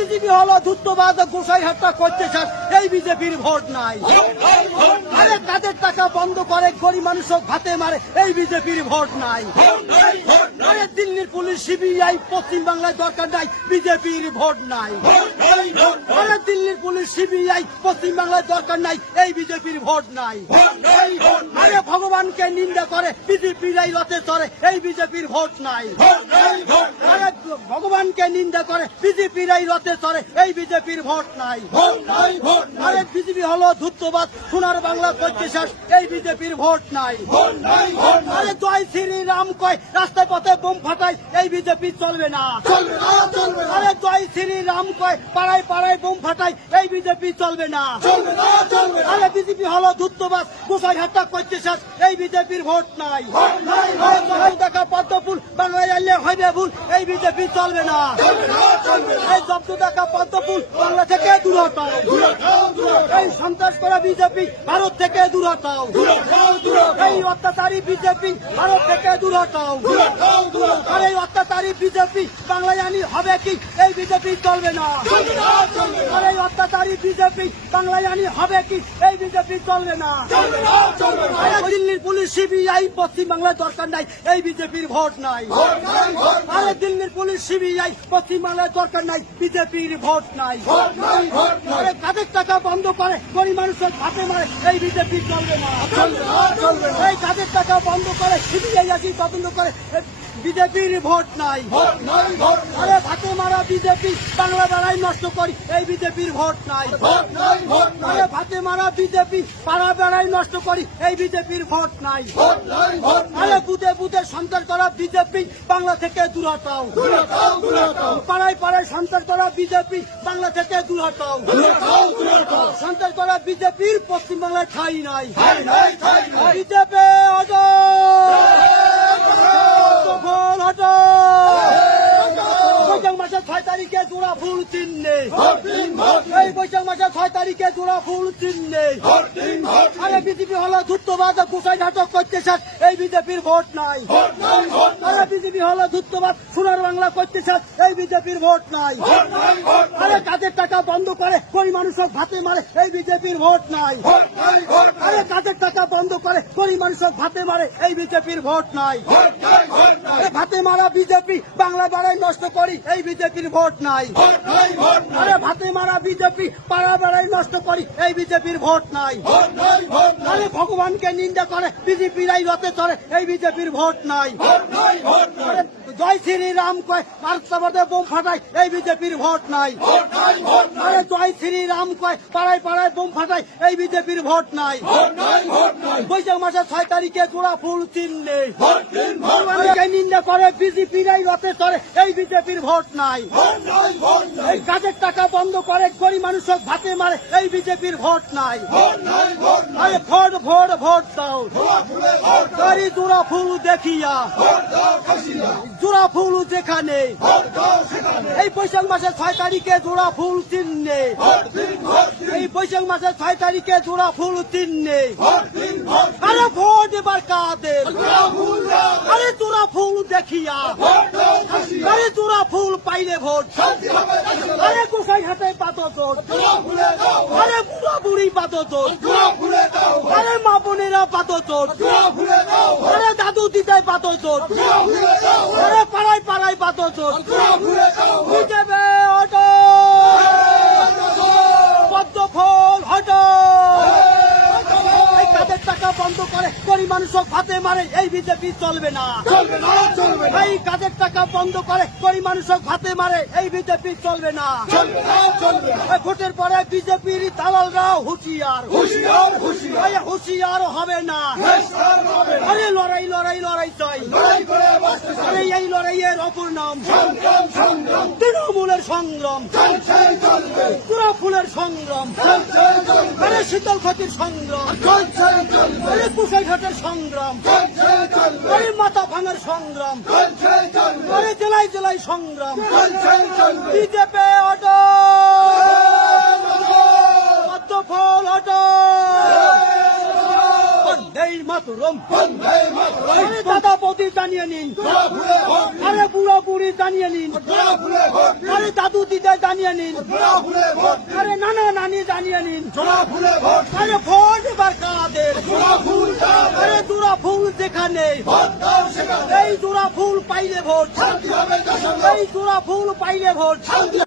BJP হলো ধূর্তবাদ গোসাই হত্যা করতে চান, এই বিজেপির ভোট নাই। আরে কাদের টাকা বন্ধ করে গরিব মানুষক ভাতে মারে, এই বিজেপির ভোট নাই। আরে দিল্লির পুলিশ সিবিআই পশ্চিম বাংলায় দরকার নাই, বিজেপির ভোট নাই। আরে দিল্লির পুলিশ সিবিআই পশ্চিম বাংলায় দরকার নাই, এই বিজেপির ভোট নাই। আরে ভগবানকে নিন্দা করে বিজেপিরাই রথে চড়ে, এই বিজেপির ভোট নাই। আরে ভগবানকে নিন্দা করে বিজেপিরাই রথে চড়ে, এই বিজেপির ভোট নাই। আরে বিজেপি হলো ধূর্তবাদ সোনার বাংলা করতে শেষ, এই বিজেপির ভোট নাই। আরে জয় শ্রী রাম কয় রাস্তায় পথে বোম ফাটাই, এই বিজেপি চলবে না। আরে জয় শ্রী রাম কয় পাড়ায় পাড়ায় বোম ফাটাই, এই বিজেপি চলবে না। আরে বিজেপি হলো ধূর্তবাদ গোসাই হত্যা করতে শেষ, এই বিজেপির ভোট নাই। দেখা পদ্মফুল বাংলায় আনলে হইবে ভুল, এই বিজেপি চলবে না। এই জব্দ দেখা পদ্মফুল বাংলা থেকে দূর হটাও। এই সন্ত্রাস করা বিজেপি ভারত থেকে দূর হটাও। এই অত্যাচারী বিজেপি ভারত থেকে দূর হটাও। আর এই অত্যাচারী বিজেপি বাংলায় আনি হবে কি, এই বিজেপি চলবে না। আর এই অত্যাচারী বিজেপি বাংলায় আনি হবে কি, এই বিজেপি চলবে না। দিল্লির পুলিশ সিবিআই পশ্চিম বাংলায় দরকার নাই, এই বিজেপির ভোট নাই। আরে দিল্লির পুলিশ সিবিআই পশ্চিম বাংলায় দরকার নাই, বিজেপির ভোট নাই। আরে কাদের টাকা বন্ধ করে গরিব মানুষের ভাতে মারে, এই বিজেপি চলবে না। এই কাদের টাকা বন্ধ করে সিবিআই আসি তদন্ত করে, বিজেপির ভোট নাই। আরে ভাতে মারা বিজেপি বাংলা বেড়াই নষ্ট করি, এই বিজেপির ভোট নাই। আরে ভাতে মারা বিজেপি পাড়া বেড়াই নষ্ট করি, এই বিজেপির ভোট নাই। আরে বুধে বুধে সন্ত্রাস করা বিজেপি বাংলা থেকে দূর হটাও। পাড়ায় পাড়ায় সন্ত্রাস করা বিজেপি বাংলা থেকে দূর হটাও। সন্ত্রাস করা বিজেপির পশ্চিম বাংলায় ঠাঁই নাই। বিজেপি বৈশাখ মাসের 6 তারিখে জোড়া ফুল চিহ্নে, এই বৈশাখ মাসের 6 তারিখে জোড়া ফুল চিহ্নে। আরে বিজেপি হলো ধূর্তবাদ গোসাই নাটক করতে চাস, এই বিজেপির ভোট নাই। আরে বিজেপি হলো ধূর্তবাদ সোনার বাংলা করতে চাস, এই বিজেপির ভোট নাই। আরে কাদের টাকা বন্ধ করে গরিব মানুষের ভাতে মারে, এই বিজেপির ভোট নাই। আরে কাদের টাকা বন্ধ করে গরিব মানুষের ভাতে মারে, এই বিজেপির ভোট নাই। ভাতে মারা বিজেপি বাংলা বেড়াই নষ্ট করি, এই বিজেপির ভোট নাই। আরে ভাতে মারা বিজেপি পাড়া বেড়াই নষ্ট করি, এই বিজেপির ভোট নাই। আরে ভগবানকে নিন্দা করে বিজেপিরাই রথে চড়ে, এই বিজেপির ভোট নাই। জয় শ্রী রাম কয় রাস্তায় বোম ফাটাই, এই বিজেপির ভোট নাই। আরে জয় শ্রী রাম কয় পাড়ায় পাড়ায় বোম ফাটাই, এই বিজেপির ভোট নাই। বৈশাখ মাসের 6 তারিখে জোড়া ফুল চিহ্নে, ভগবানকে নিন্দা করে বিজেপিরাই রথে চড়ে, এই বিজেপির ভোট নাই। এই কাজের টাকা বন্ধ করে গরিব মানুষের ভাতে মারে, এই বিজেপির ভোট নাই। আরে ভোট ভোট ভোট দাও, গাড়ি জোড়া ফুল দেখিয়া জোড়া ফুল যেখানে, এই বৈশাখ মাসের 6 তারিখে জোড়া ফুল চিহ্নে, এই বৈশাখ মাসের 6 তারিখে জোড়া ফুল চিহ্নে। আরে ভোট এবার কাদের, আরে জোড়া ফুল দেখিয়া, আরে জোড়া ফুল পাইলে ভোট। আরে গোসাই হাতে পাতো চোট, আরে বুড়া বুড়ি পাতো চোট, আরে মা বোনেরা পাতো চোট, আরে দাদু দিদাই পাতো চোট, আরে পাড়ায় পাড়ায় পাতো চোট। বিজেপি হটো, পদ্মফুল হটো। এই কাদের টাকা বন্ধ করে গরিব মানুষক ভাতে মারে, এই বিজেপি চলবে না। এই কাদের টাকা বন্ধ করে গরিব মানুষক ভাতে মারে, এই বিজেপি চলবে না। ভোটের পরে বিজেপির দালালরা হুঁশিয়ার, হুঁশিয়ার হবে না। আরে লড়াই লড়াই লড়াই চাই, আরে এই লড়াইয়ের অপর নাম তৃণমূলের সংগ্রাম, জোড়া ফুলের সংগ্রাম, আরে শীতল ক্ষতির সংগ্রাম, আরে কুশাইঘাটের সংগ্রাম, আরে মাথা ভাঙার সংগ্রাম, আরে জেলায় জেলায় সংগ্রাম। বিজেপি হটো, পদ্মফুল হটো। বন্দে মাতরম, দাদা দিদি জানিয়ে নিন, আরে বুড়ো বুড়ি জানিয়ে নিন, আরে দাদু দিদা জানিয়ে নিন, আরে নানা নানি জানিয়ে নিন, আরে ভোট এবার কাদের, আরে জোড়া ফুল যেখানে, এই জোড়া ফুল পাইলে ভোট, এই জোড়া ফুল পাইলে ভোট।